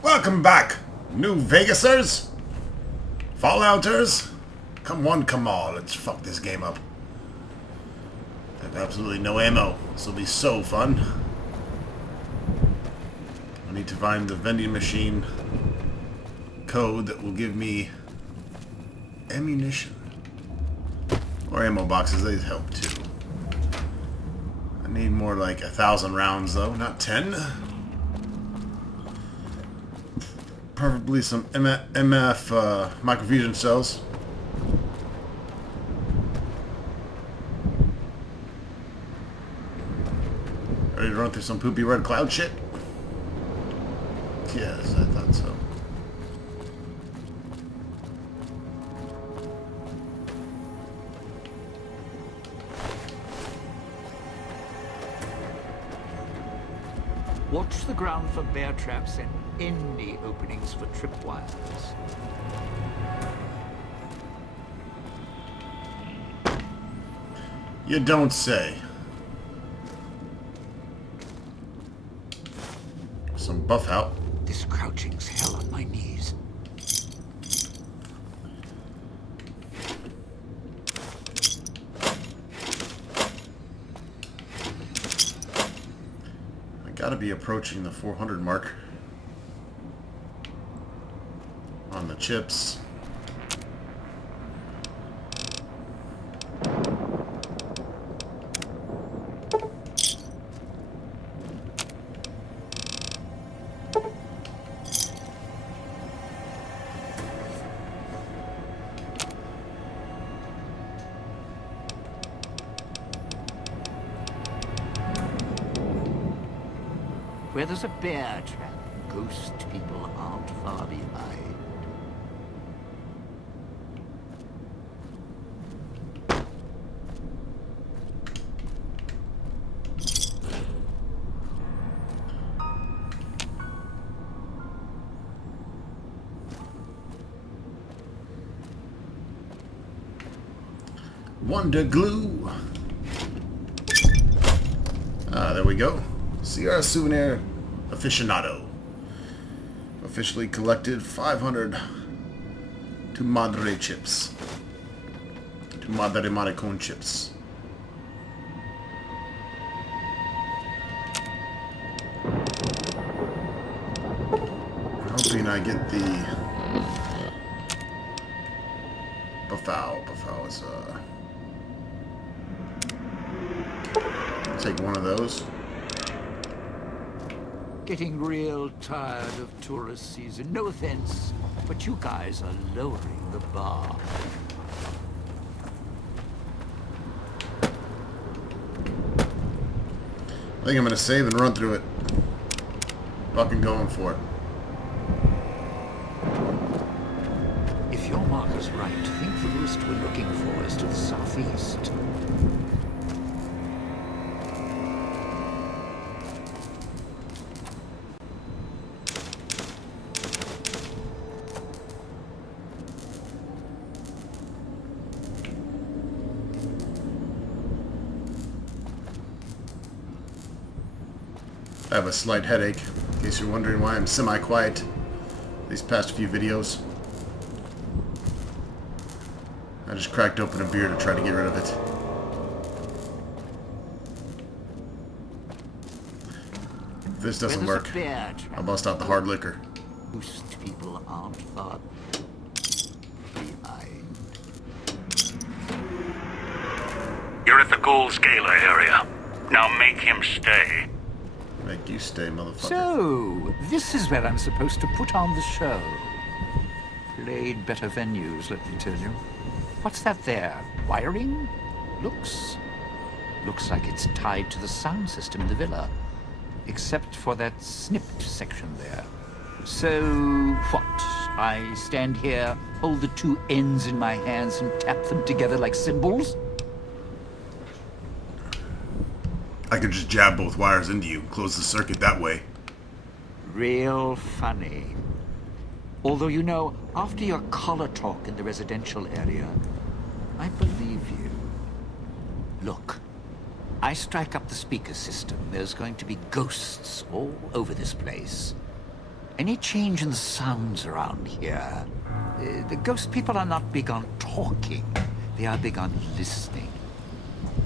Welcome back, New Vegasers, Fallouters. Come one, come all. Let's fuck this game up. I have absolutely no ammo. This will be so fun. I need to find the vending machine code that will give me ammunition. Or ammo boxes, they help too. I need more like 1,000 rounds though, not 10. Probably some MF microfusion cells. Ready to run through some poopy red cloud shit? Yes, I thought so. Watch the ground for bear traps and any openings for tripwires. You don't say. Some buff out. This crouching's hell on my knees. I gotta be approaching the 400 mark on the chips. Where there's a bear trap, ghost people aren't far behind. Wonder glue. Ah, there we go. Sierra Souvenir Aficionado. Officially collected 500 Tu Madre chips. Tu Madre Maricon chips. Hoping I get the LMFAO. LMFAO is take one of those. Getting real tired of tourist season. No offense, but you guys are lowering the bar. I think I'm gonna save and run through it. Fucking going for it. If your mark is right, I think the roost we're looking for is to the southeast. I have a slight headache, in case you're wondering why I'm semi-quiet these past few videos. I just cracked open a beer to try to get rid of it. If this doesn't work, I'll bust out the hard liquor. Most people aren't far behind. You're at the Ghouls Gala area. Now make him stay. Make you stay, motherfucker. So, this is where I'm supposed to put on the show. Played better venues, let me tell you. What's that there? Wiring? Looks like it's tied to the sound system in the villa. Except for that snipped section there. So, what? I stand here, hold the two ends in my hands and tap them together like cymbals? I could just jab both wires into you, close the circuit that way. Real funny. Although, you know, after your collar talk in the residential area, I believe you. Look, I strike up the speaker system. There's going to be ghosts all over this place. Any change in the sounds around here? The ghost people are not big on talking. They are big on listening,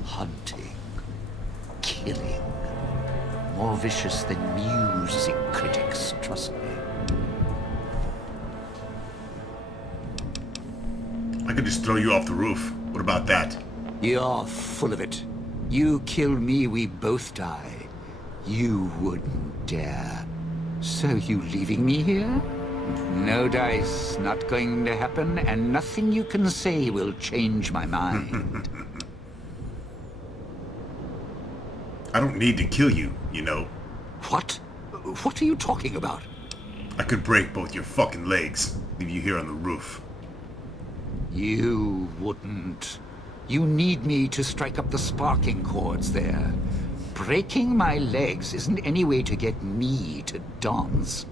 hunting, killing. More vicious than music critics, trust me. I could just throw you off the roof. What about that? You're full of it. You kill me, we both die. You wouldn't dare. So you leaving me here? No dice, not going to happen, and nothing you can say will change my mind. I don't need to kill you, you know. What? What are you talking about? I could break both your fucking legs. Leave you here on the roof. You wouldn't. You need me to strike up the sparking chords there. Breaking my legs isn't any way to get me to dance.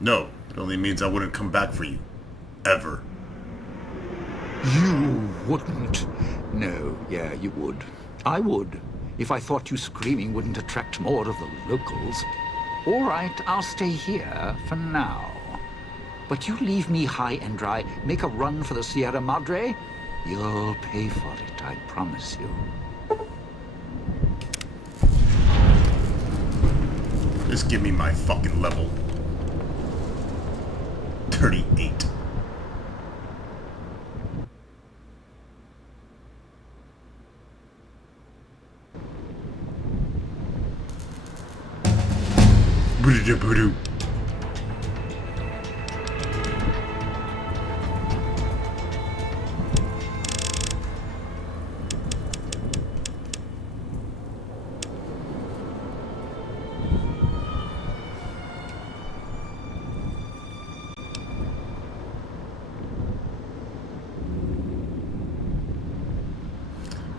No, it only means I wouldn't come back for you. Ever. You wouldn't. No, yeah, you would. I would, if I thought you screaming wouldn't attract more of the locals. All right, I'll stay here for now. But you leave me high and dry, make a run for the Sierra Madre, you'll pay for it, I promise you. Just give me my fucking level. 38. Boo-doo-doo-boo-doo.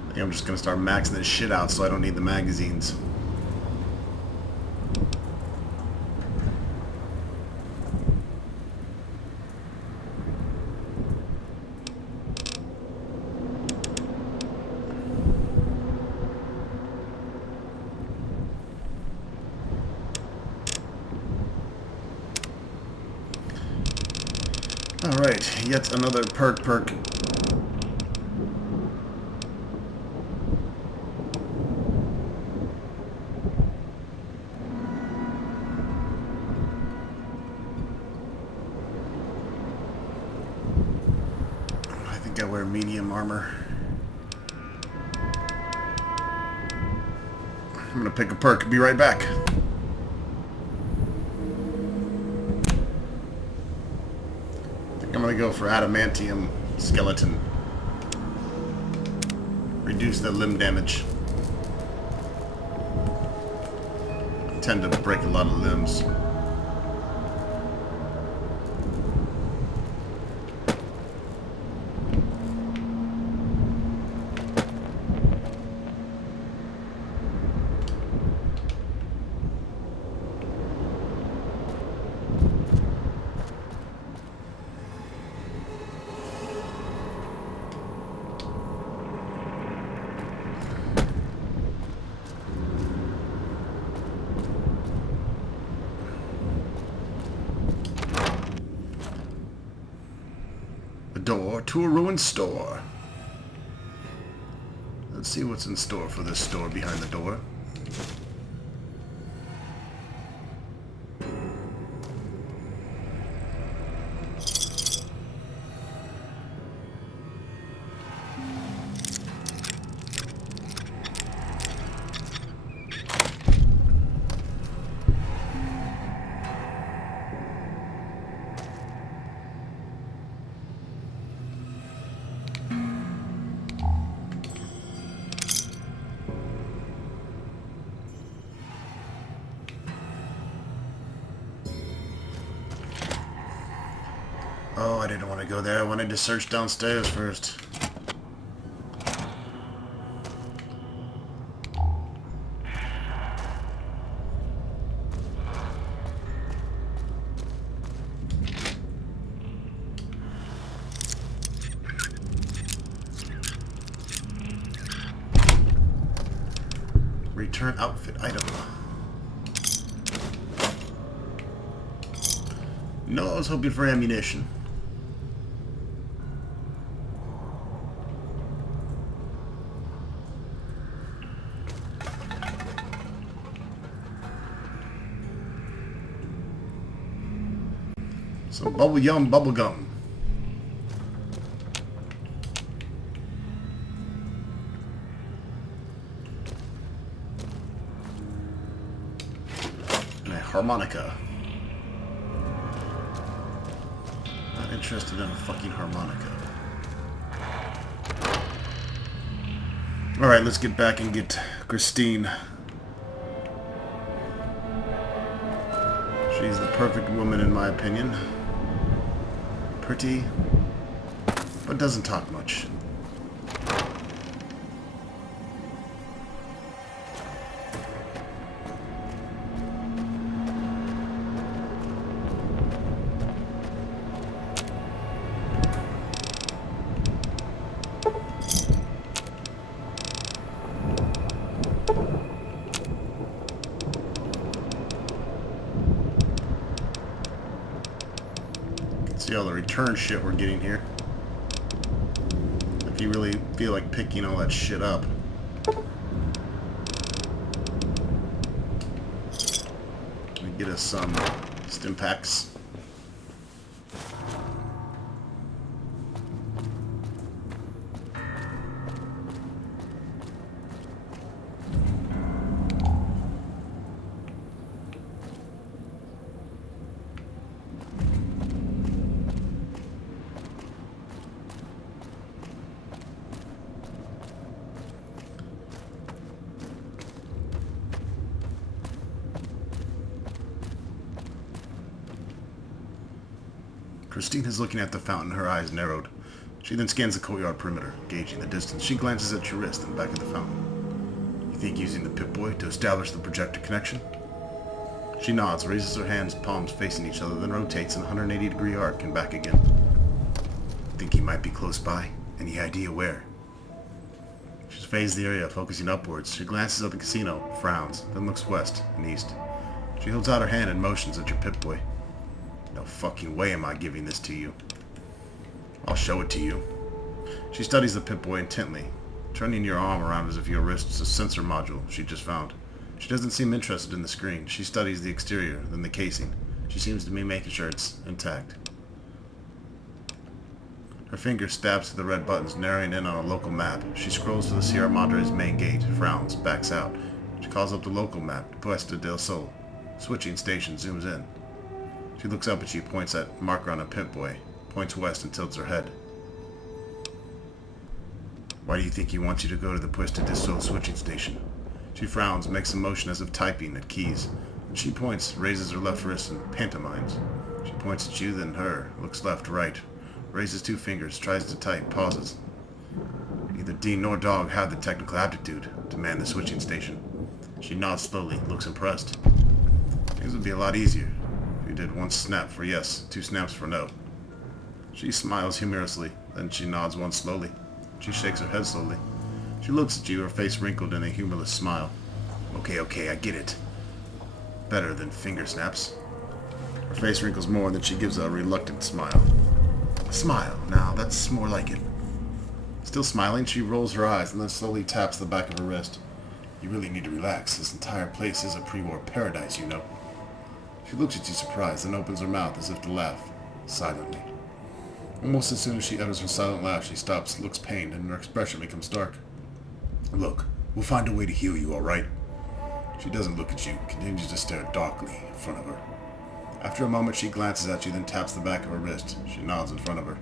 I think I'm just gonna start maxing this shit out so I don't need the magazines. Alright, yet another perk. I think I wear medium armor. I'm gonna pick a perk, be right back. I'm gonna go for adamantium skeleton. Reduce the limb damage. I tend to break a lot of limbs. Door to a ruined store. Let's see what's in store for this store behind the door. Oh, I didn't want to go there. I wanted to search downstairs first. Return outfit item. No, I was hoping for ammunition. Some bubble gum. And a harmonica. Not interested in a fucking harmonica. Alright, let's get back and get Christine. She's the perfect woman in my opinion. Pretty, but doesn't talk much. See all the return shit we're getting here. If you really feel like picking all that shit up. We get us some stim packs. Christine is looking at the fountain, her eyes narrowed. She then scans the courtyard perimeter, gauging the distance. She glances at your wrist and back at the fountain. You think using the Pip-Boy to establish the projector connection? She nods, raises her hands, palms facing each other, then rotates in a 180-degree arc and back again. Think he might be close by? Any idea where? She surveys the area, focusing upwards. She glances at the casino, frowns, then looks west and east. She holds out her hand and motions at your Pip-Boy. No fucking way am I giving this to you. I'll show it to you. She studies the Pip-Boy intently, turning your arm around as if your wrist is a sensor module she just found. She doesn't seem interested in the screen. She studies the exterior, then the casing. She seems to be making sure it's intact. Her finger stabs to the red buttons, narrowing in on a local map. She scrolls to the Sierra Madre's main gate, frowns, backs out. She calls up the local map, Puesta del Sol. Switching station, zooms in. She looks up at you, points at marker on a Pip-Boy, points west and tilts her head. Why do you think he wants you to go to the Puesta del Sol switching station? She frowns, makes a motion as if typing at keys. She points, raises her left wrist and pantomimes. She points at you, then her, looks left, right, raises two fingers, tries to type, pauses. Neither Dean nor Dog have the technical aptitude to man the switching station. She nods slowly, looks impressed. Things would be a lot easier. You did one snap for yes, two snaps for no. She smiles humorously, then she nods once slowly. She shakes her head slowly. She looks at you, her face wrinkled in a humorless smile. Okay, I get it. Better than finger snaps. Her face wrinkles more, then she gives a reluctant smile. A smile, now that's more like it. Still smiling, she rolls her eyes and then slowly taps the back of her wrist. You really need to relax. This entire place is a pre-war paradise, you know. She looks at you surprised, then opens her mouth as if to laugh, silently. Almost as soon as she utters her silent laugh, she stops, looks pained, and her expression becomes dark. Look, we'll find a way to heal you, all right? She doesn't look at you, continues to stare darkly in front of her. After a moment, she glances at you, then taps the back of her wrist. She nods in front of her.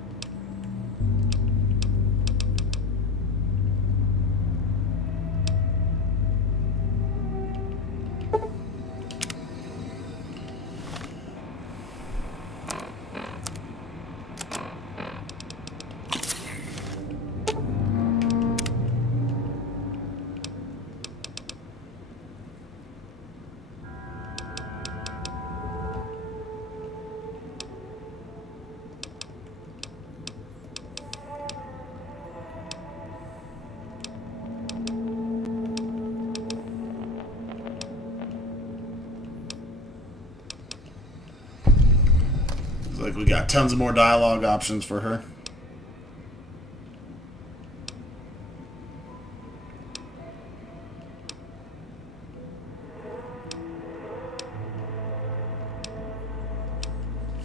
Looks like we got tons of more dialogue options for her.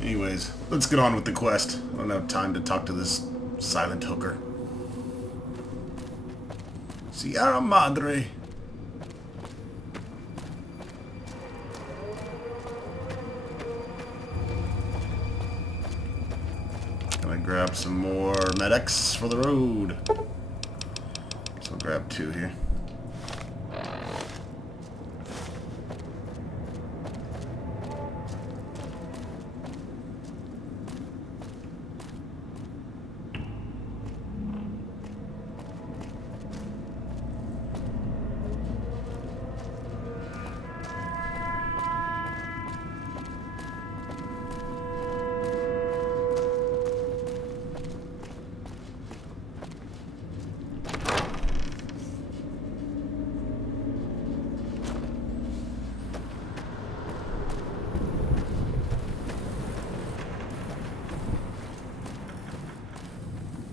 Anyways, let's get on with the quest. I don't have time to talk to this silent hooker. Sierra Madre. Gonna grab some more medics for the road. So I'll grab 2 here.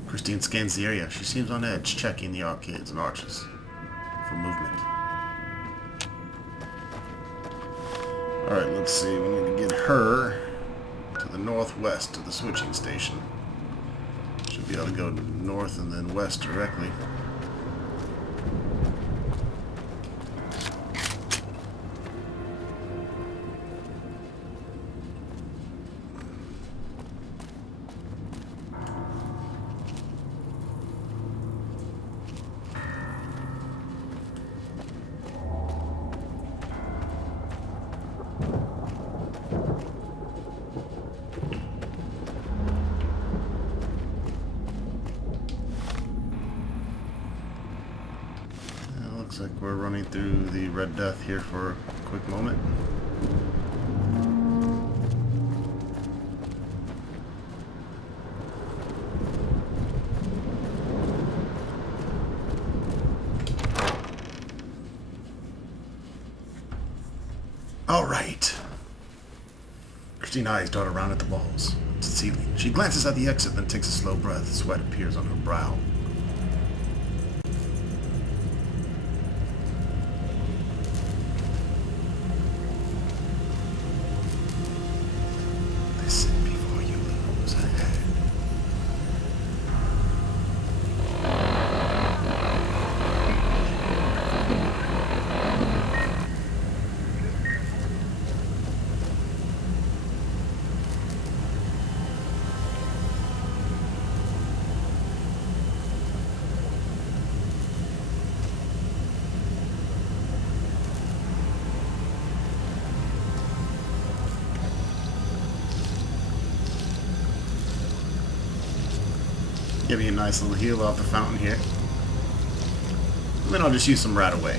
Christine scans the area. She seems on edge, checking the arcades and arches for movement. Alright, let's see. We need to get her to the northwest of the switching station. Should be able to go north and then west directly. Looks like we're running through the Red Death here for a quick moment. All right. Christine's eyes dart around at the walls, to the ceiling. She glances at the exit, then takes a slow breath. Sweat appears on her brow. Listen before you lose a head. Give me a nice little heal off the fountain here. And then I'll just use some right away.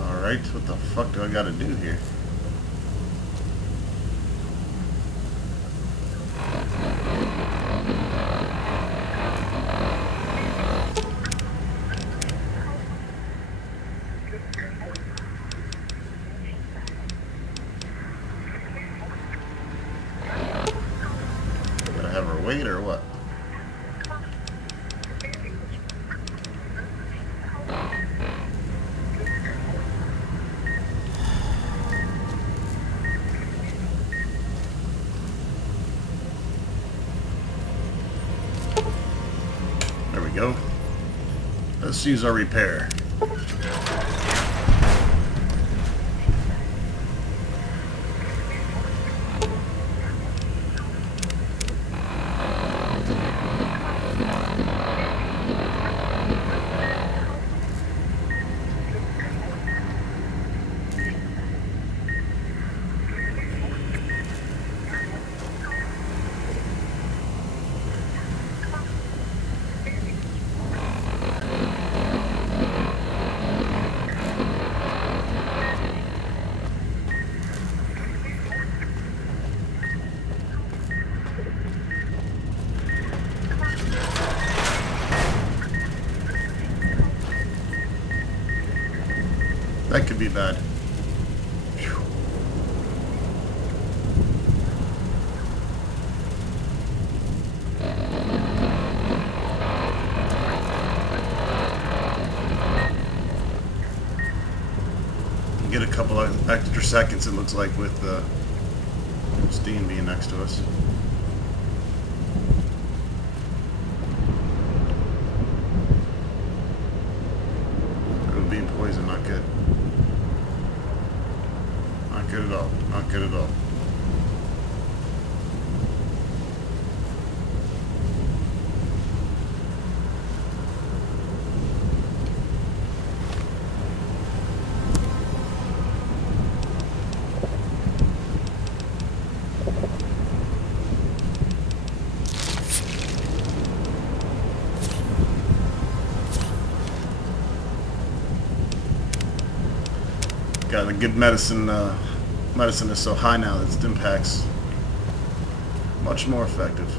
Alright, what the fuck do I gotta do here? wait or what? There we go. Let's use our repair. That could be bad. Phew. Get a couple of extra seconds, it looks like, with Steen being next to us. Being poisoned, not good. Not good at all. Not good at all. Got a good medicine. Medicine is so high now that its impact's much more effective.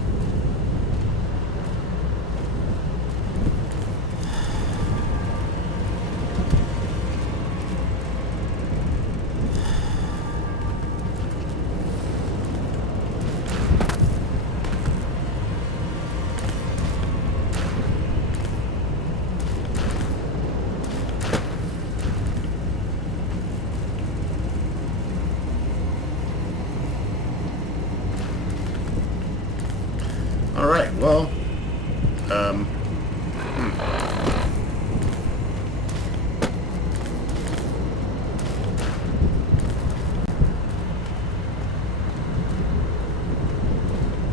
Alright, well,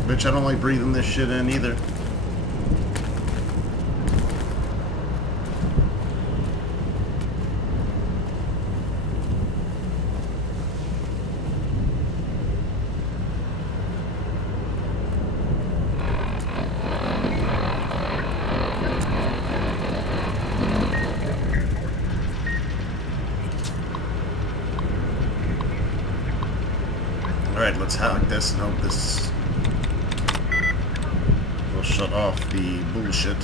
bitch, I don't like breathing this shit in either. Alright, let's hack this and hope this will shut off the bullshit.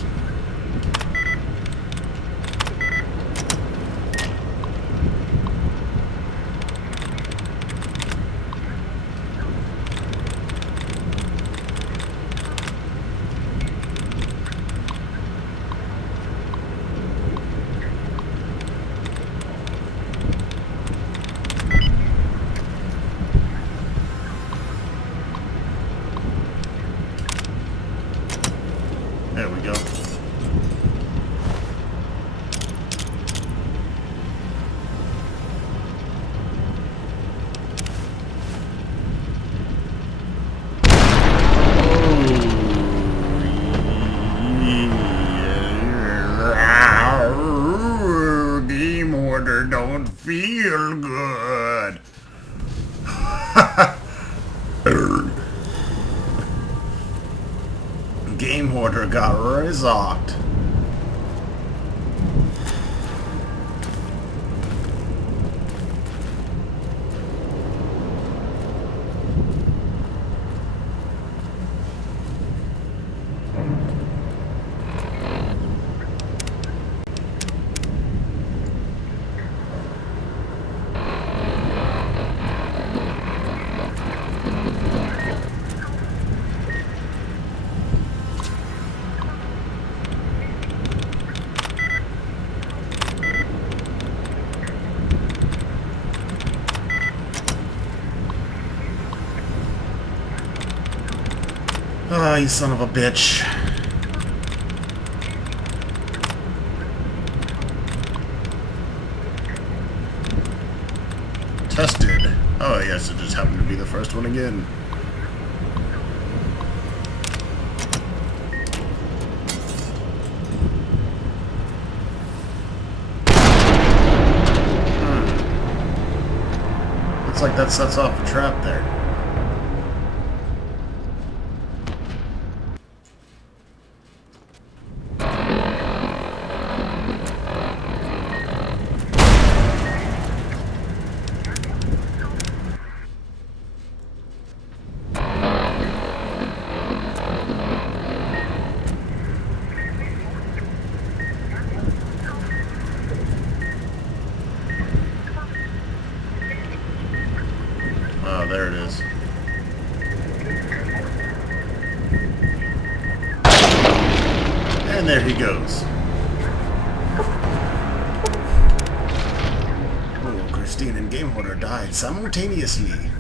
There we go. Game order don't feel good. Game order got resolved. Ah, you son of a bitch. Tested. Oh yes, it just happened to be the first one again. Looks like that sets off a trap there. Oh, there it is. And there he goes. Oh, Christine and Game Hoarder died simultaneously.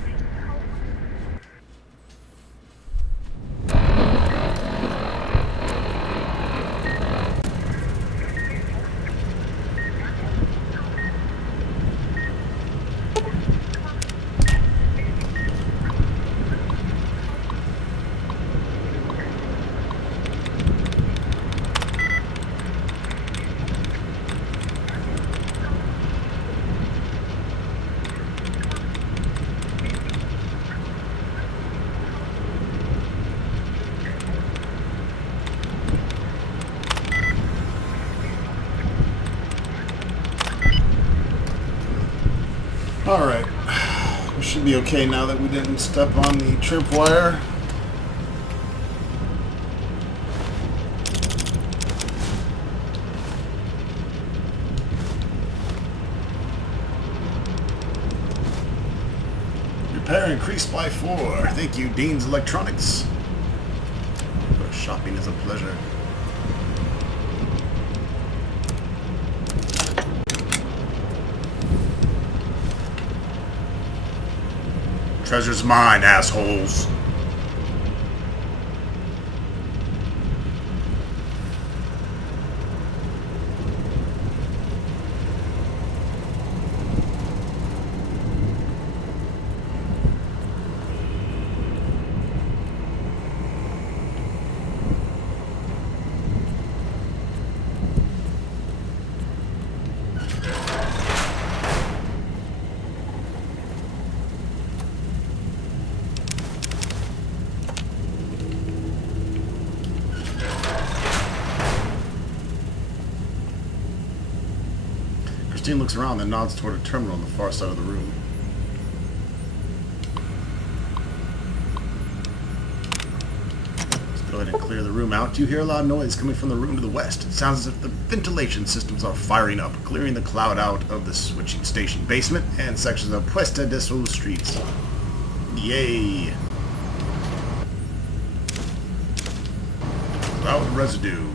Alright, we should be okay now that we didn't step on the tripwire. Repair increased by 4. Thank you, Dean's Electronics. Shopping is a pleasure. Treasure's mine, assholes. Christine looks around and nods toward a terminal on the far side of the room. Let's go ahead and clear the room out. You hear a loud noise coming from the room to the west. It sounds as if the ventilation systems are firing up, clearing the cloud out of the switching station basement and sections of Puesta de Sol streets. Yay! Cloud residue.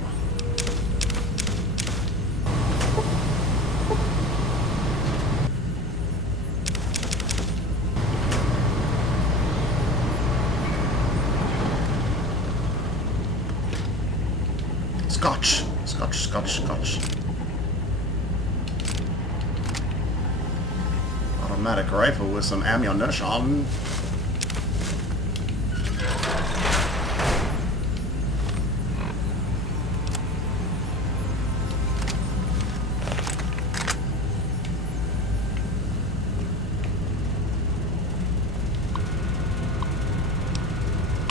Scotch. Scotch, scotch, scotch. Automatic rifle with some ammunition.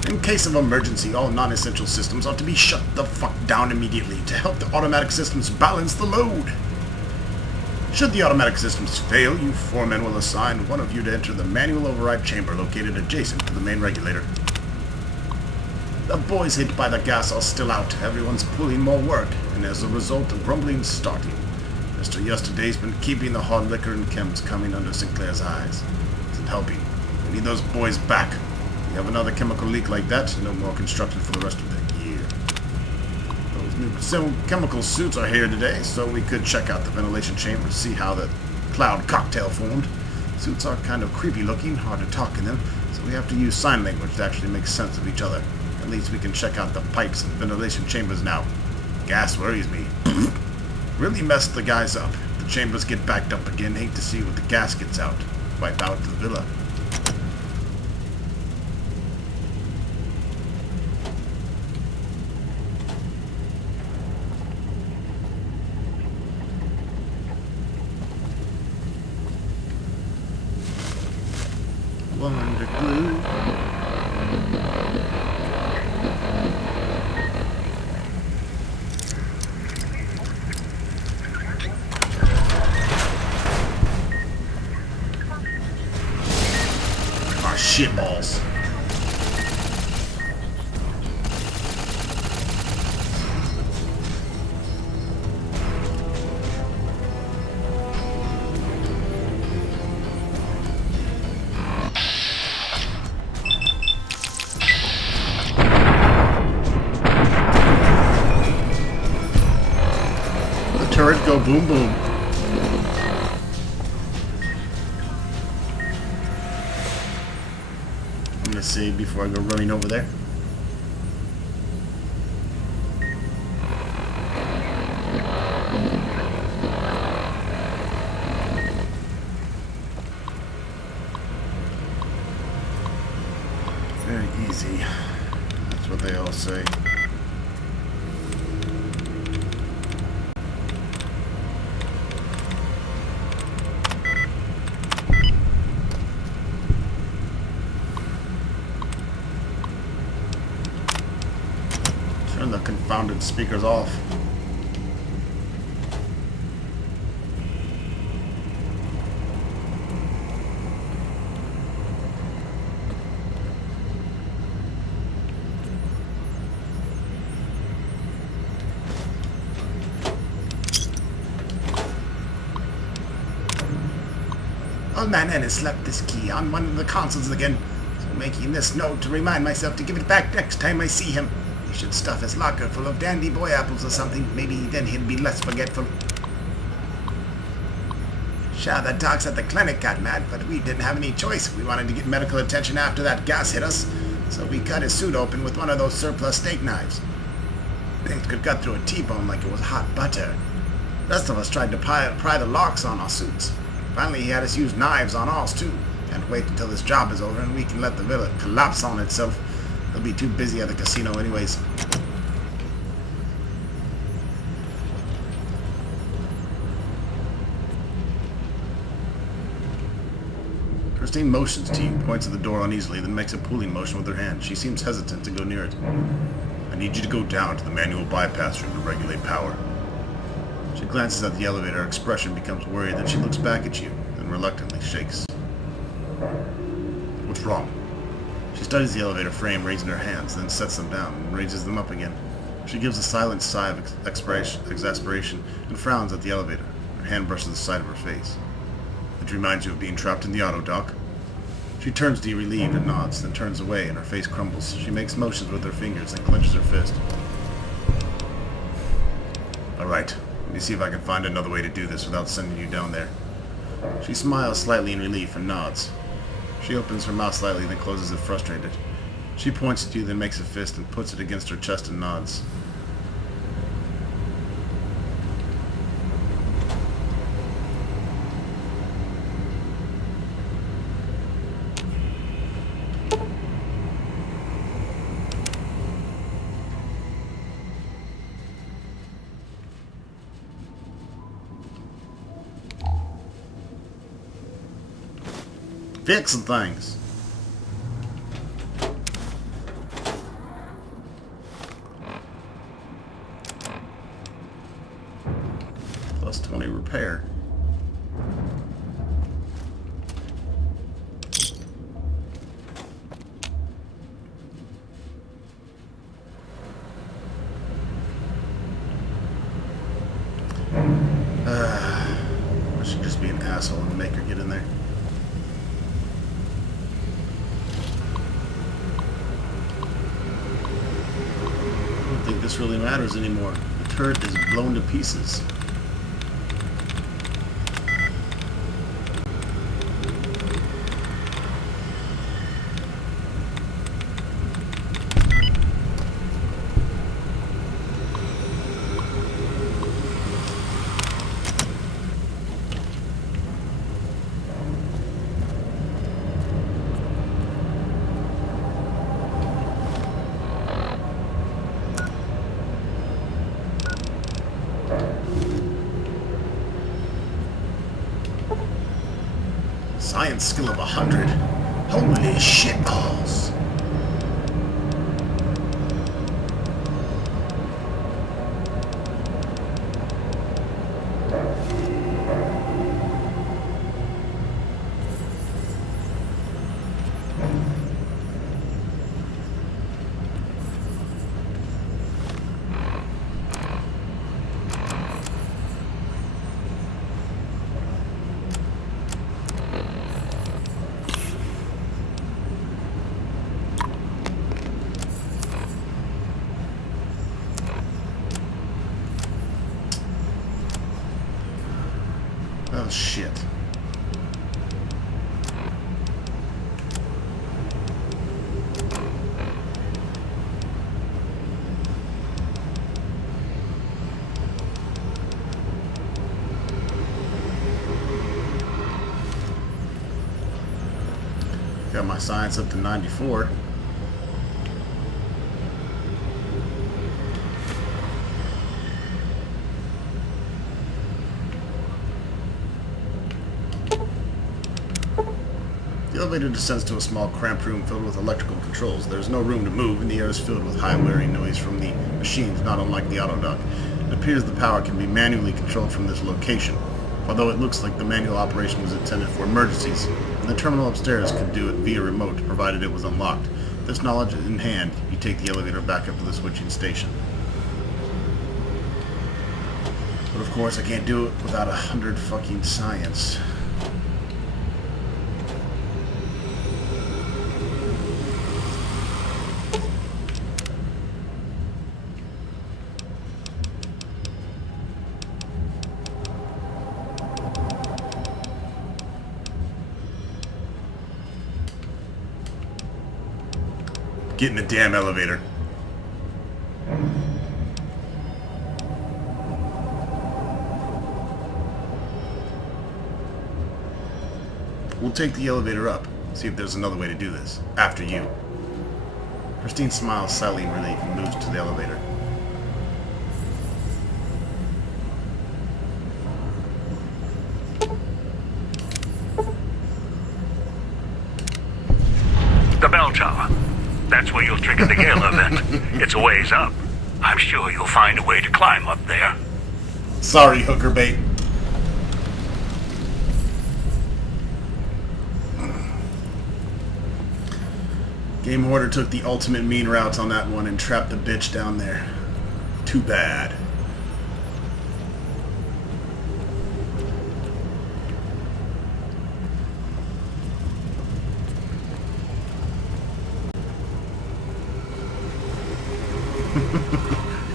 In case of emergency, all non-essential systems ought to be shut the fuck down immediately to help the automatic systems balance the load. Should the automatic systems fail, you 4 men will assign one of you to enter the manual override chamber located adjacent to the main regulator. The boys hit by the gas are still out. Everyone's pulling more work, and as a result, the grumbling's starting. Mr. Yesterday's been keeping the hard liquor and chems coming under Sinclair's eyes. Isn't helping. We need those boys back. We have another chemical leak like that, no more construction for the rest of the year. Those new chemical suits are here today, so we could check out the ventilation chamber to see how the cloud cocktail formed. Suits are kind of creepy looking, hard to talk in them, so we have to use sign language to actually make sense of each other. And At least we can check out the pipes and ventilation chambers now. Gas worries me. Really messed the guys up. If the chambers get backed up again, hate to see what the gas gets out. Wipe out the villa. Wonder glue. Ah, shitballs. Turret go boom boom. I'm gonna save before I go running over there. Very easy. That's what they all say. Turn the confounded speakers off. Old man Ennis left this key on one of the consoles again, so making this note to remind myself to give it back next time I see him. He should stuff his locker full of dandy boy apples or something. Maybe then he'll be less forgetful. Sure, the docs at the clinic got mad, but we didn't have any choice. We wanted to get medical attention after that gas hit us, so we cut his suit open with one of those surplus steak knives. Things could cut through a T-bone like it was hot butter. The rest of us tried to pry the locks on our suits. Finally, he had us use knives on ours, too. Can't wait until this job is over and we can let the villa collapse on itself. They'll be too busy at the casino anyways. Christine motions to you, points at the door uneasily, then makes a pulling motion with her hand. She seems hesitant to go near it. I need you to go down to the manual bypass room to regulate power. She glances at the elevator, her expression becomes worried, then she looks back at you, then reluctantly shakes. What's wrong? She studies the elevator frame, raising her hands, then sets them down and raises them up again. She gives a silent sigh of exasperation and frowns at the elevator. Her hand brushes the side of her face. It reminds you of being trapped in the auto dock. She turns to you relieved and nods, then turns away and her face crumbles. She makes motions with her fingers and clenches her fist. Alright, let me see if I can find another way to do this without sending you down there. She smiles slightly in relief and nods. She opens her mouth slightly, then closes it frustrated. She points at you, then makes a fist and puts it against her chest and nods. Fixing things. Plus 20 repair. I should just be an asshole and make her get in there. I don't think this really matters anymore. The turret is blown to pieces. science skill of 100. Holy shit balls. Oh, shit. Got my science up to 94. The elevator descends to a small cramped room filled with electrical controls. There is no room to move, and the air is filled with high whirring noise from the machines, not unlike the autodock. It appears the power can be manually controlled from this location, although it looks like the manual operation was intended for emergencies, and the terminal upstairs could do it via remote, provided it was unlocked. This knowledge in hand, you take the elevator back up to the switching station. But of course, I can't do it without 100 fucking science. Get in the damn elevator. We'll take the elevator up. See if there's another way to do this. After you. Christine smiles slightly in relief and moves to the elevator. The bell tower. That's where you'll trigger the Gala event. It's a ways up. I'm sure you'll find a way to climb up there. Sorry, hooker bait. Game Hoarder took the ultimate mean route on that one and trapped the bitch down there. Too bad.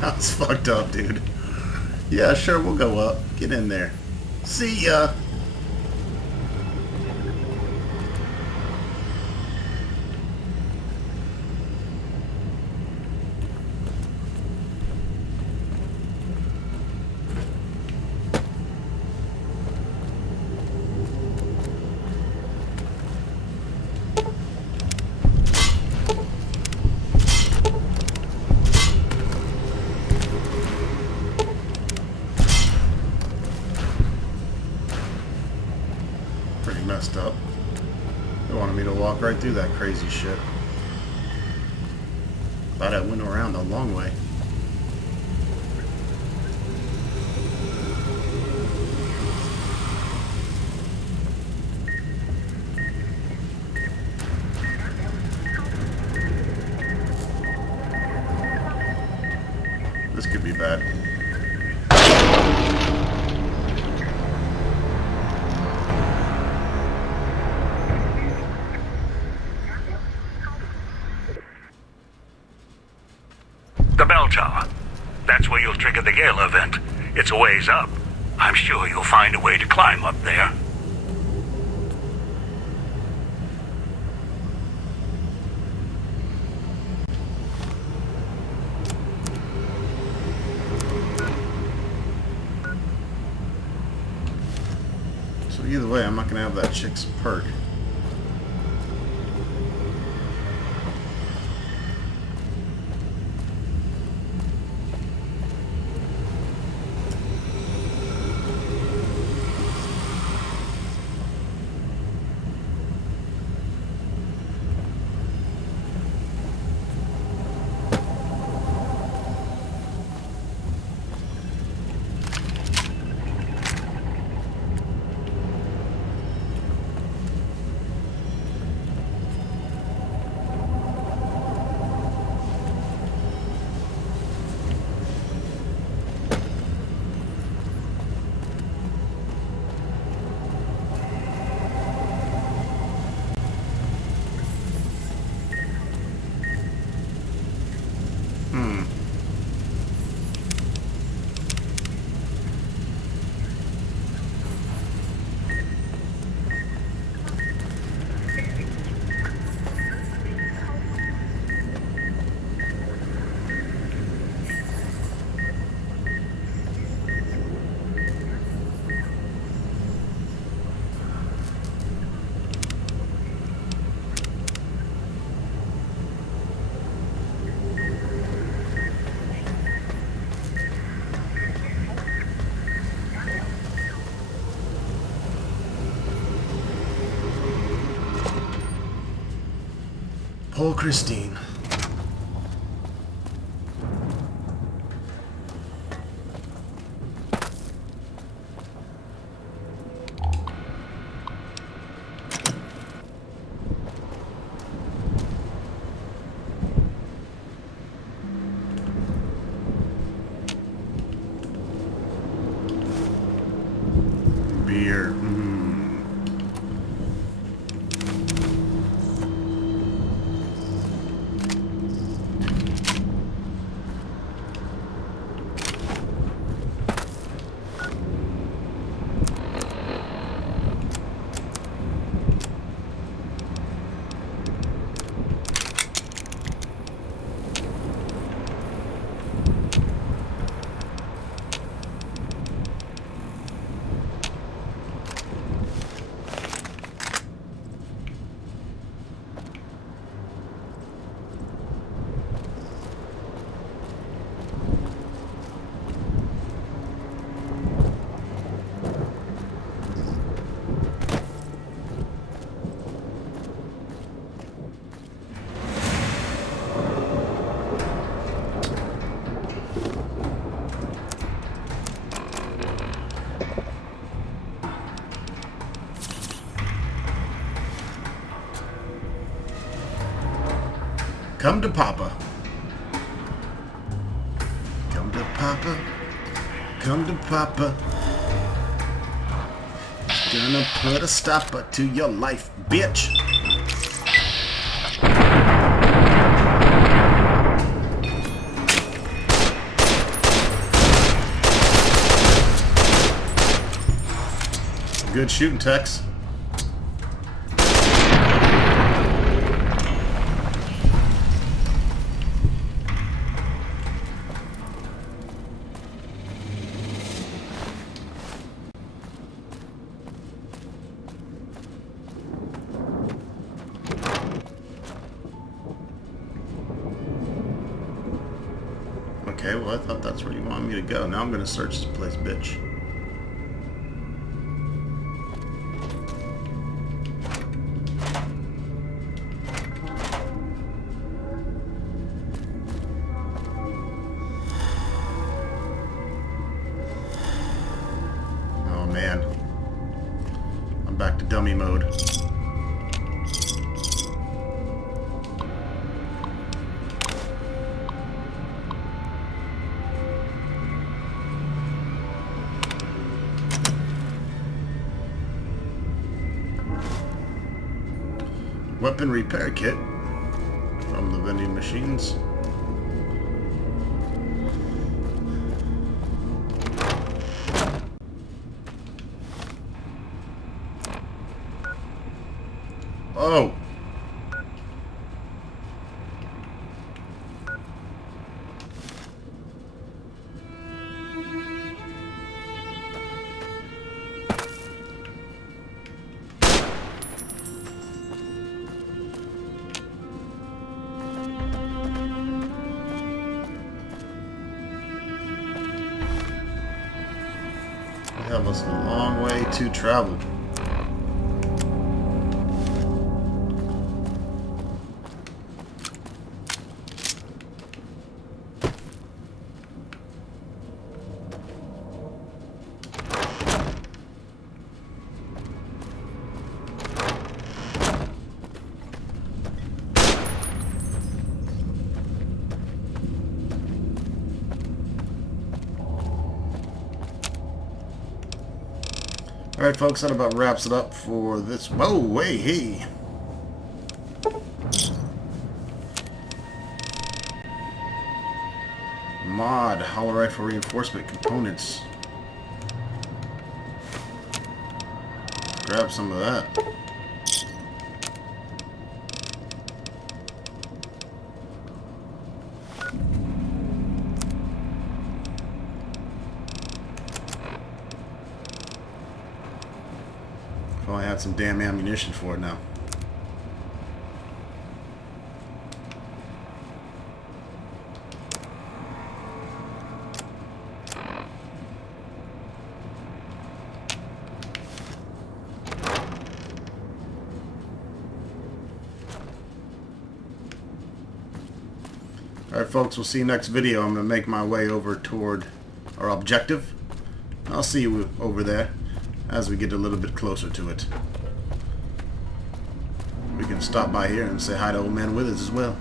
That's fucked up, dude. Yeah, sure, we'll go up. Get in there. See ya. Messed up. They wanted me to walk right through that crazy shit. Thought I went around the long way. This could be bad. The bell tower. That's where you'll trigger the Gala event. It's a ways up. I'm sure you'll find a way to climb up there. So either way, I'm not going to have that chick's perk. Poor Christine. Beer. Come to Papa. Come to Papa. Come to Papa. Gonna put a stopper to your life, bitch. Good shooting, Tex. Okay, well, I thought that's where you wanted me to go. Now I'm gonna search this place, bitch. Oh, man. I'm back to dummy mode. Weapon repair kit from the vending machines. Oh! We have a long way to travel. Alright, folks, that about wraps it up for this. Whoa, way, hey. Mod, hollow rifle reinforcement components. Grab some of that. If only I had some damn ammunition for it now. Alright folks, we'll see you next video. I'm going to make my way over toward our objective. I'll see you over there as we get a little bit closer to it. We can stop by here and say hi to Old Man Withers as well.